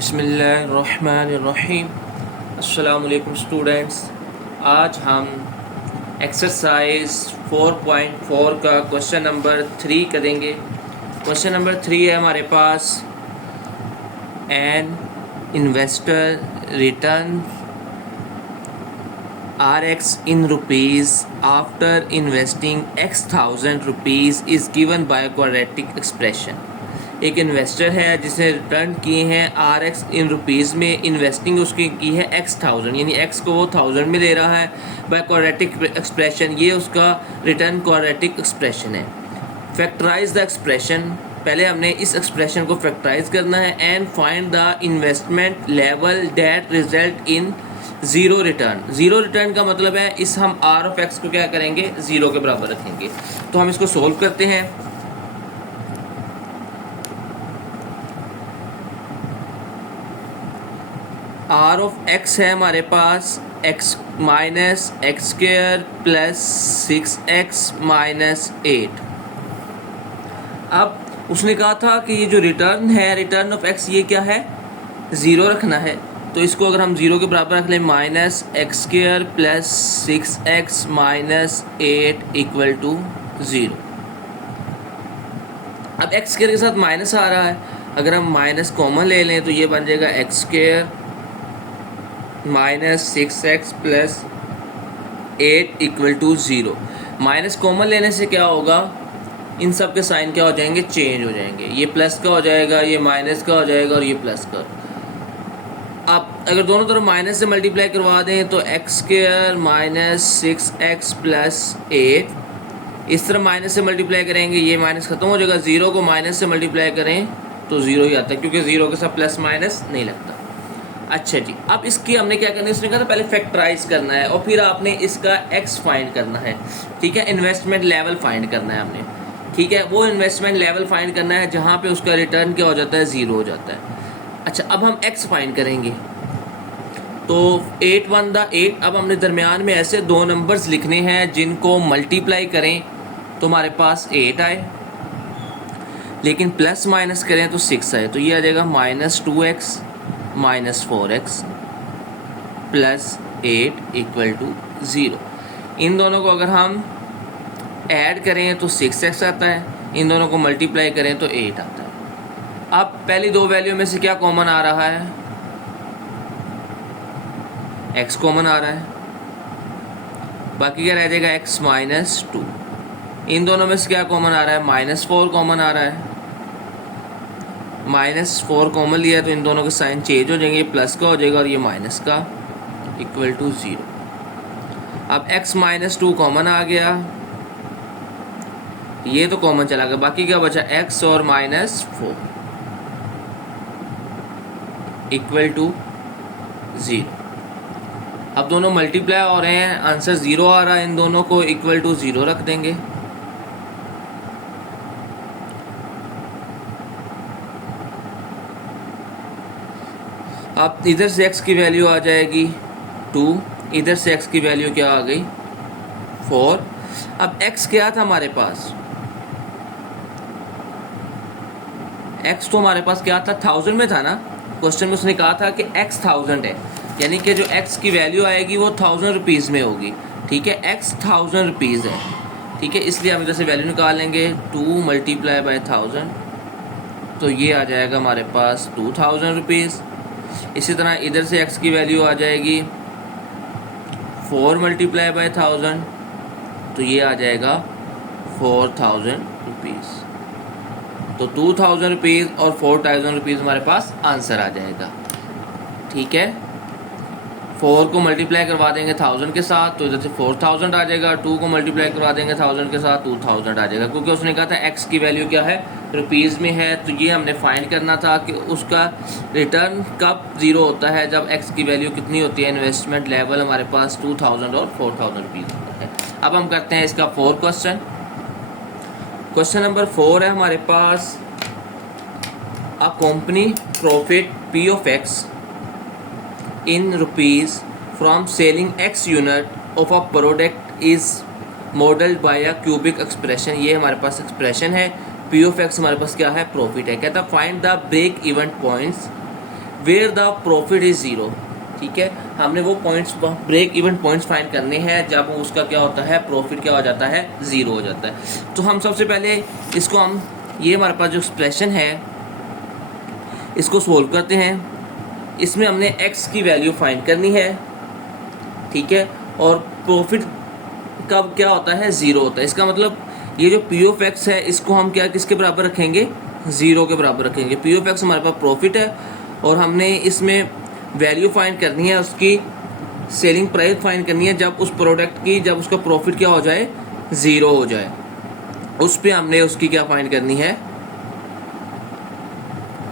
बिस्मिल्लाहिर्रहमानिर्रहीम। अस्सलाम वालेकुम स्टूडेंट्स। आज हम एक्सरसाइज 4.4 का क्वेश्चन नंबर 3 करेंगे। क्वेश्चन नंबर 3 है हमारे पास, an investor return RX in rupees after investing X thousand rupees is given by a quadratic expression। एक इन्वेस्टर है जिसने रिटर्न किए हैं RX इन रुपीज़ में, इन्वेस्टिंग उसकी की है X थाउजेंड, यानी X को वो 1000 में दे रहा है बाय क्वाड्रेटिक एक्सप्रेशन। ये उसका रिटर्न क्वाड्रेटिक एक्सप्रेशन है। फैक्टराइज द एक्सप्रेशन, पहले हमने इस एक्सप्रेशन को फैक्टराइज करना है। And find the investment level that result in zero return. Zero return का मतलब है इस हम R ऑफ X को क्या करेंगे, ज़ीरो के बराबर रखेंगे। तो हम इसको सोल्व करते हैं। R ऑफ X है हमारे पास x minus x square plus 6x minus 8। अब उसने कहा था कि ये जो रिटर्न है, रिटर्न ऑफ x, ये क्या है, ज़ीरो रखना है। तो इसको अगर हम ज़ीरो के बराबर रख लें, minus x square plus 6x minus 8 equal to zero. अब एक्स स्क्र के साथ माइनस आ रहा है, अगर हम माइनस कॉमन ले लें तो ये बन जाएगा x square minus 6x plus 8 equal to zero. Minus common लेने से क्या होगा, इन सब के साइन क्या हो जाएंगे, चेंज हो जाएंगे। ये प्लस का हो जाएगा, ये माइनस का हो जाएगा और ये प्लस का। अब अगर दोनों तरफ माइनस से मल्टीप्लाई करवा दें तो x square minus 6x plus 8, इस तरह माइनस से मल्टीप्लाई करेंगे, ये माइनस ख़त्म हो जाएगा। ज़ीरो को माइनस से मल्टीप्लाई करें तो ज़ीरो ही आता है, क्योंकि ज़ीरो के साथ प्लस माइनस नहीं लगता। अच्छा जी, अब इसकी हमने क्या करना है, उसने कहा था पहले फैक्टराइज करना है और फिर आपने इसका x फाइंड करना है। ठीक है, इन्वेस्टमेंट लेवल फाइंड करना है हमने। ठीक है, वो इन्वेस्टमेंट लेवल फाइंड करना है जहाँ पे उसका रिटर्न क्या हो जाता है, ज़ीरो हो जाता है। अच्छा, अब हम x फाइंड करेंगे तो 8 1 द 8। अब हमने दरमियान में ऐसे दो नंबर्स लिखने हैं जिनको मल्टीप्लाई करें तो हमारे पास 8 आए, लेकिन प्लस माइनस करें तो 6 आए। तो ये आ जाएगा minus 2x minus 4x plus 8 equal to zero. इन दोनों को अगर हम ऐड करें तो 6x आता है, इन दोनों को मल्टीप्लाई करें तो 8 आता है। अब पहली दो वैल्यू में से क्या कॉमन आ रहा है, x कॉमन आ रहा है, बाकी क्या रह जाएगा x माइनस 2। इन दोनों में से क्या कॉमन आ रहा है, माइनस 4 कॉमन आ रहा है। माइनस 4 कॉमन लिया तो इन दोनों के साइन चेंज हो जाएंगे, प्लस का हो जाएगा और ये माइनस का, इक्वल टू ज़ीरो। अब x माइनस 2 कॉमन आ गया, ये तो कॉमन चला गया, बाकी क्या बचा, x और माइनस 4 इक्वल टू ज़ीरो। अब दोनों मल्टीप्लाई हो रहे हैं, आंसर ज़ीरो आ रहा है, इन दोनों को इक्वल टू ज़ीरो रख देंगे। अब इधर से x की वैल्यू आ जाएगी 2, इधर से x की वैल्यू क्या आ गई, 4। अब x क्या था हमारे पास, x तो हमारे पास क्या था, 1000 में था ना। क्वेश्चन में उसने कहा था कि x 1000 है, यानी कि जो x की वैल्यू आएगी वो 1000 रुपीज़ में होगी। ठीक है, x 1000 रुपीज़ है। ठीक है, इसलिए हम इधर से वैल्यू निकाल लेंगे, 2 मल्टीप्लाई बाई 1000, तो ये आ जाएगा हमारे पास 2000 रुपीज़। इसी तरह इधर से x की वैल्यू आ जाएगी 4 मल्टीप्लाई बाई 1000, तो ये आ जाएगा 4000 रुपीज़। तो 2000 रुपीज़ और 4000 रुपीज़ हमारे पास आंसर आ जाएगा। ठीक है, 4 को मल्टीप्लाई करवा देंगे 1000 के साथ तो इधर से 4000 आ जाएगा, 2 को मल्टीप्लाई करवा देंगे 1000 के साथ 2000 आ जाएगा, क्योंकि उसने कहा था x की वैल्यू क्या है, रुपीज़ में है। तो ये हमने फाइंड करना था कि उसका रिटर्न कब ज़ीरो होता है, जब x की वैल्यू कितनी होती है, इन्वेस्टमेंट लेवल हमारे पास 2000 और 4000 रुपीज़ होता है। अब हम करते हैं इसका 4 क्वेश्चन। क्वेश्चन नंबर 4 है हमारे पास, a company profit P of x in rupees from selling x unit of a product is modeled by a cubic expression। ये हमारे पास एक्सप्रेशन है, P of x हमारे पास क्या है, प्रॉफिट है। कहता है find the break even points where the profit is zero. ठीक है, हमने वो points break even points find करने हैं जब उसका क्या होता है, प्रॉफिट क्या हो जाता है, ज़ीरो हो जाता है। तो हम सबसे पहले इसको हम ये हमारे पास जो एक्सप्रेशन है इसको सोल्व करते हैं। इसमें हमने x की वैल्यू फाइंड करनी है, ठीक है, और प्रॉफिट कब क्या होता है, ज़ीरो होता है। इसका मतलब ये जो पी ऑफ एक्स है इसको हम क्या किसके बराबर रखेंगे, ज़ीरो के बराबर रखेंगे। पी ऑफ एक्स हमारे पास प्रॉफिट है और हमने इसमें वैल्यू फाइंड करनी है, उसकी सेलिंग प्राइस फाइंड करनी है जब उस प्रोडक्ट की, जब उसका प्रॉफिट क्या हो जाए, ज़ीरो हो जाए। उस पर हमने उसकी क्या फाइंड करनी है,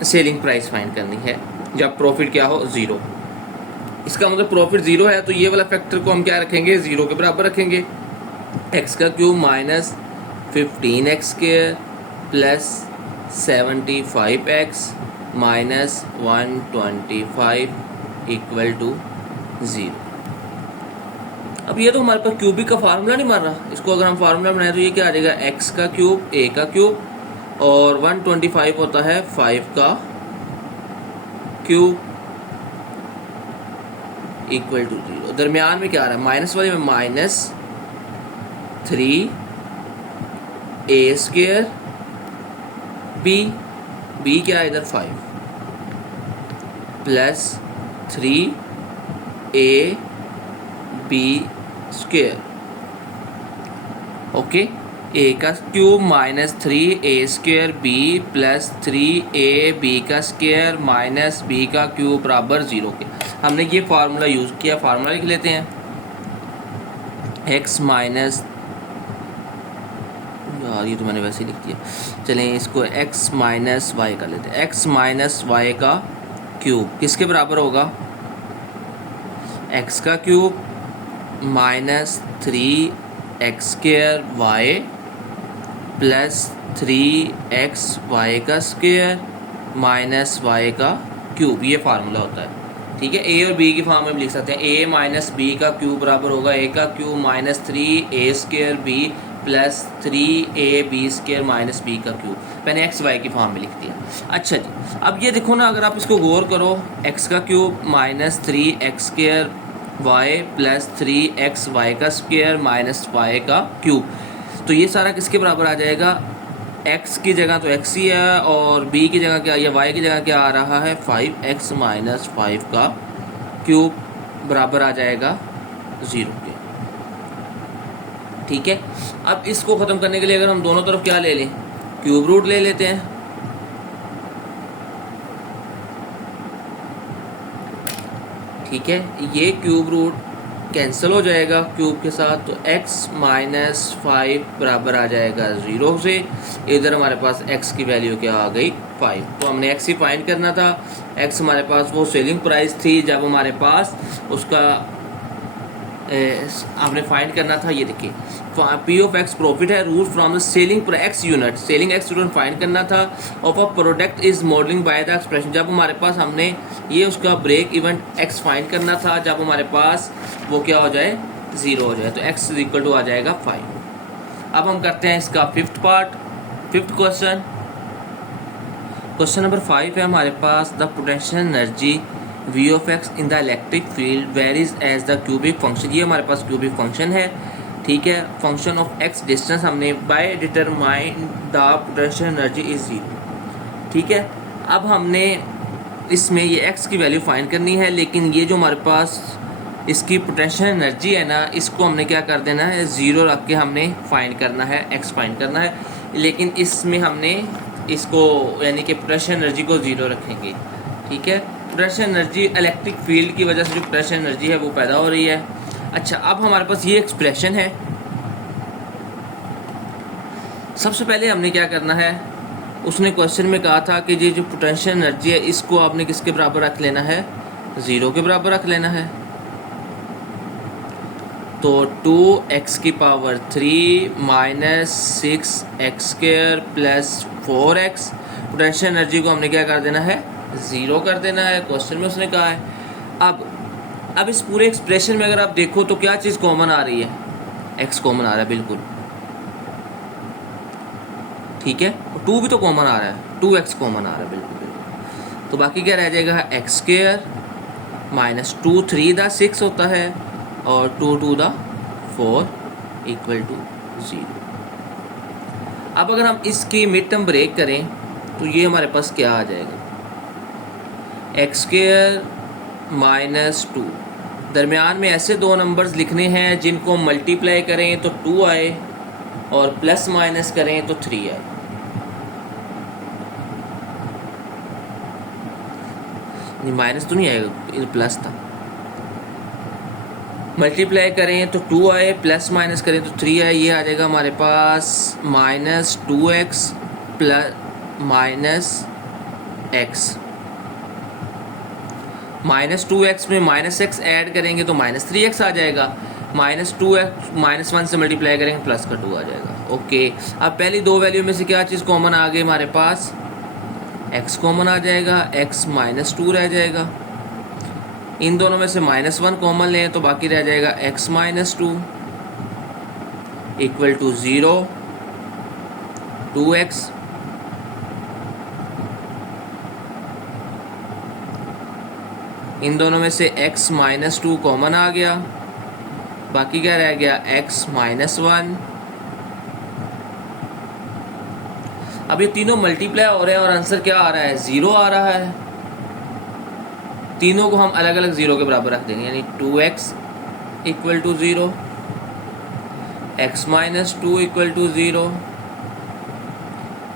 सेलिंग प्राइस फाइंड करनी है जब प्रॉफिट क्या हो, ज़ीरो। इसका मतलब प्रॉफिट ज़ीरो है तो ये वाला फैक्टर को हम क्या रखेंगे, ज़ीरो के बराबर रखेंगे। एक्स का cube minus 15x² plus 75x minus 125 equal to 0। अब ये तो हमारे पास क्यूबिक का फार्मूला नहीं मार रहा, इसको अगर हम फार्मूला बनाए तो ये क्या आ जाएगा, एक्स का क्यूब ए का क्यूब और 125 होता है 5 का क्यूब इक्वल टू 0। दरमियान में क्या आ रहा है, माइनस वाले में माइनस 3a² बी क्या है इधर 5 प्लस 3ab²। ओके, ए का cube minus 3a² plus 3ab² minus b का क्यूब बराबर 0 के। हमने ये फार्मूला यूज़ किया, फार्मूला लिख लेते हैं। x माइनस, यार ये तो मैंने वैसे ही लिख दिया, चलें इसको x माइनस वाई कर लेते हैं। x माइनस वाई का क्यूब किसके बराबर होगा, x का cube minus 3x² plus 3xy² minus y का क्यूब, ये फार्मूला होता है। ठीक है, ए और बी की फॉर्म में भी लिख सकते हैं। ए माइनस बी का क्यूब बराबर होगा ए का cube minus 3a² plus 3ab² minus b का क्यूब। मैंने एक्स वाई की फॉर्म में लिख दिया। अच्छा जी, अब ये देखो ना, अगर आप इसको गौर करो, एक्स का cube minus 3x² plus 3xy² minus y का क्यूब, तो ये सारा किसके बराबर आ जाएगा, x की जगह तो x ही है और b की जगह क्या, या y की जगह क्या आ रहा है, 5x माइनस 5 का क्यूब बराबर आ जाएगा 0 के। ठीक है, अब इसको ख़त्म करने के लिए अगर हम दोनों तरफ क्या ले लें, क्यूब रूट ले लेते हैं। ठीक है, ये क्यूब रूट कैंसिल हो जाएगा क्यूब के साथ, तो x माइनस 5 बराबर आ जाएगा 0 से। इधर हमारे पास x की वैल्यू क्या आ गई, 5। तो हमने x ही फाइंड करना था। x हमारे पास वो सेलिंग प्राइस थी जब हमारे पास उसका हमने फाइंड करना था। ये देखिए, पी ऑफ एक्स प्रॉफिट है, root from the selling x unit, selling x unit find करना था। Of a product is modelling by the expression, जब हमारे पास हमने ये उसका ब्रेक इवन एक्स फाइंड करना था जब हमारे पास वो क्या हो जाए, 0 हो जाए, तो एक्स इक्वल टू आ जाएगा 5। अब हम करते हैं इसका fifth part, fifth question. Question number 5 है हमारे पास, the potential energy V of x in the electric field varies as the cubic function. ये हमारे पास क्यूबिक फंक्शन है। ठीक है, फंक्शन ऑफ x डिस्टेंस हमने by determine the potential energy is 0। ठीक है, अब हमने इसमें ये x की वैल्यू फाइंड करनी है, लेकिन ये जो हमारे पास इसकी पोटेंशियल एनर्जी है ना, इसको हमने क्या कर देना है, 0 रख के हमने फाइंड करना है, x फाइंड करना है। लेकिन इसमें हमने इसको यानी कि पोटेंशियल एनर्जी को 0 रखेंगे। ठीक है, पोटेंशियल एनर्जी इलेक्ट्रिक फील्ड की वजह से जो पोटेंशियल एनर्जी है वो पैदा हो रही है। अच्छा, अब हमारे पास ये एक्सप्रेशन है। सबसे पहले हमने क्या करना है, उसने क्वेश्चन में कहा था कि ये जो पोटेंशियल एनर्जी है इसको आपने किसके बराबर रख लेना है, 0 के बराबर रख लेना है। तो 2x³ minus 6x² plus 4x, potential energy को हमने क्या कर देना है, 0 कर देना है। क्वेश्चन में उसने कहा है। अब इस पूरे एक्सप्रेशन में अगर आप देखो तो क्या चीज़ कॉमन आ रही है, x कॉमन आ रहा है बिल्कुल। ठीक है, 2 भी तो कॉमन आ रहा है, 2x कॉमन आ रहा है बिल्कुल। तो बाकी क्या रह जाएगा, एक्स स्क्वायर माइनस 2 3 दा 6 होता है और 2 2 दा 4 इक्वल टू 0। अब अगर हम इसकी मिड टर्म ब्रेक करें तो ये हमारे पास क्या आ जाएगा, एक्स स्क्वायर माइनस 2। दरमियान में ऐसे दो नंबर्स लिखने हैं जिनको मल्टीप्लाई करें तो 2 आए और प्लस माइनस करें तो 3 आए। नहीं, माइनस तो नहीं आएगा, प्लस था। मल्टीप्लाई करें तो 2 आए, प्लस माइनस करें तो 3 आए। ये आ जाएगा हमारे पास minus 2x plus minus x. Minus 2x में माइनस एक्स ऐड करेंगे तो माइनस 3x आ जाएगा। माइनस 2x माइनस 1 से मल्टीप्लाई करेंगे प्लस का 2 आ जाएगा। ओके, अब पहली दो वैल्यू में से क्या चीज़ कॉमन आ गई हमारे पास, x कॉमन आ जाएगा, x माइनस 2 रह जाएगा। इन दोनों में से माइनस 1 कॉमन लें तो बाकी रह जाएगा x minus 2 equal to 0, 2x इन दोनों में से x माइनस 2 कॉमन आ गया, बाकी क्या रह गया, x माइनस 1। अब ये तीनों मल्टीप्लाई हो रहे हैं और आंसर क्या आ रहा है, 0 आ रहा है। तीनों को हम अलग अलग 0 के बराबर रख देंगे, यानी 2x equal to 0, x minus 2 equal to 0,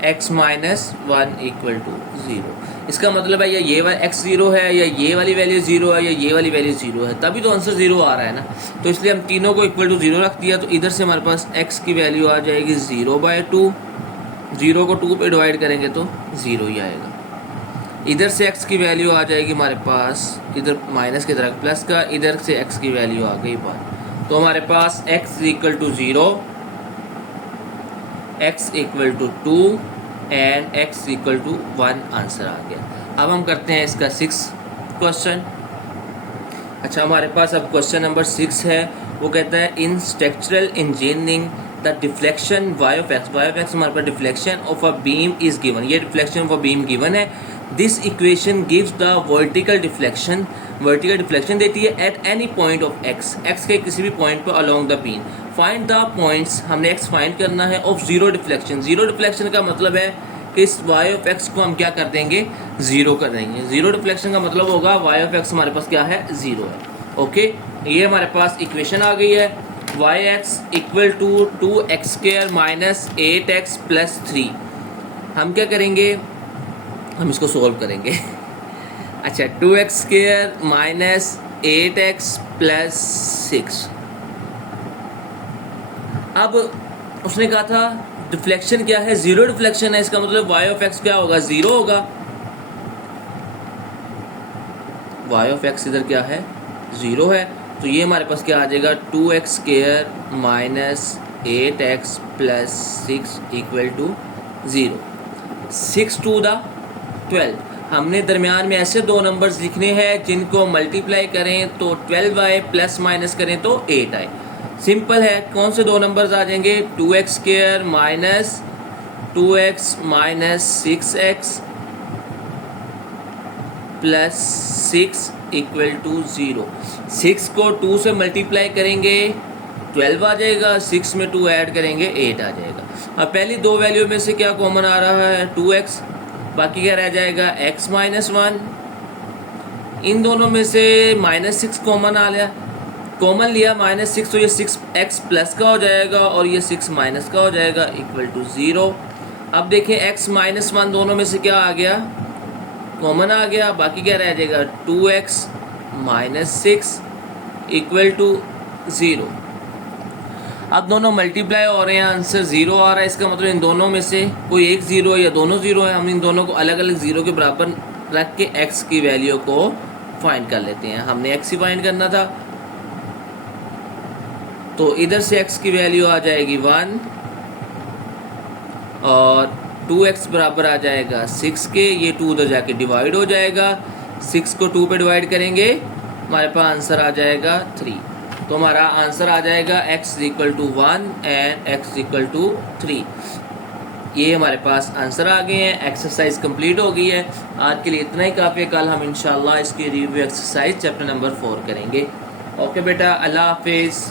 x minus 1 equal to 0। इसका मतलब है या ये वाला x 0 है, या ये वाली वैल्यू 0 है, या ये वाली वैल्यू 0 है, तभी तो आंसर 0 आ रहा है ना। तो इसलिए हम तीनों को इक्वल टू 0 रख दिया, तो इधर से हमारे पास x की वैल्यू आ जाएगी 0/2। 0 को 2 पे डिवाइड करेंगे तो 0 ही आएगा। इधर से x की वैल्यू आ जाएगी हमारे पास, इधर माइनस की तरह प्लस का, इधर से x की वैल्यू आ गई बाहर। तो हमारे पास x equal to 0, x equal to 2 and x equal to 1 answer आ गया। अब हम करते हैं इसका 6 क्वेश्चन। अच्छा, हमारे पास अब क्वेश्चन नंबर 6 है। वो कहता है in structural engineering the deflection y of x हमारे पास deflection of a beam is given. ये deflection of a beam given है। This equation gives the vertical deflection देती है at any point of x के किसी भी पॉइंट पर along the beam. Find the points, हमने x फाइंड करना है, of zero deflection. Zero deflection का मतलब है कि इस y ऑफ x को हम क्या कर देंगे, जीरो कर देंगे। जीरो डिफ्लेक्शन का मतलब होगा y ऑफ x हमारे पास क्या है, जीरो है। ओके, ये हमारे पास इक्वेशन आ गई है, yx equal to 2x² minus 8x plus 3। हम क्या करेंगे, हम इसको सोल्व करेंगे। अच्छा, 2x² माइनस 8x प्लस 6। अब उसने कहा था डिफ्लेक्शन क्या है, जीरो डिफ्लेक्शन है। इसका मतलब y ऑफ x क्या होगा, जीरो होगा। y ऑफ x इधर क्या है, जीरो है। तो ये हमारे पास क्या आ जाएगा, 2x² minus 8x plus 6 equal to 0। 6 to the 12। हमने दरमियान में ऐसे दो नंबर्स लिखने हैं जिनको मल्टीप्लाई करें तो 12 आए, प्लस माइनस करें तो 8 आए। सिंपल है, कौन से दो नंबर्स आ जाएंगे, 2x² minus 2x minus 6x plus 6 equal to 0। 6 को 2 से मल्टीप्लाई करेंगे 12 आ जाएगा, 6 में 2 ऐड करेंगे 8 आ जाएगा। अब पहली दो वैल्यू में से क्या कॉमन आ रहा है, 2x, बाकी क्या रह जाएगा, x माइनस 1। इन दोनों में से माइनस 6 कॉमन आ लिया, कॉमन लिया माइनस 6, तो ये 6x प्लस का हो जाएगा और ये 6 माइनस का हो जाएगा इक्वल टू 0। अब देखें x माइनस 1 दोनों में से क्या आ गया, कॉमन आ गया, बाकी क्या रह जाएगा, 2x माइनस 6 इक्वल टू 0। अब दोनों मल्टीप्लाई हो रहे हैं, आंसर 0 आ रहा है। इसका मतलब इन दोनों में से कोई एक 0 है या दोनों 0 है। हम इन दोनों को अलग अलग 0 के बराबर रख के x की वैल्यू को फाइंड कर लेते हैं। हमने x ही फाइंड करना था, तो इधर से x की वैल्यू आ जाएगी 1 और 2x बराबर आ जाएगा 6 के। ये 2 उधर जाके डिवाइड हो जाएगा, 6 को 2 पे डिवाइड करेंगे, हमारे पास आंसर आ जाएगा 3। तो हमारा आंसर आ जाएगा x equal to 1 and x equal to 3। ये हमारे पास आंसर आ गए हैं, एक्सरसाइज कंप्लीट हो गई है। आज के लिए इतना ही काफ़ी है, कल हम इंशाल्लाह इसकी रिव्यू एक्सरसाइज चैप्टर नंबर 4 करेंगे। ओके बेटा, अल्लाह हाफिज़।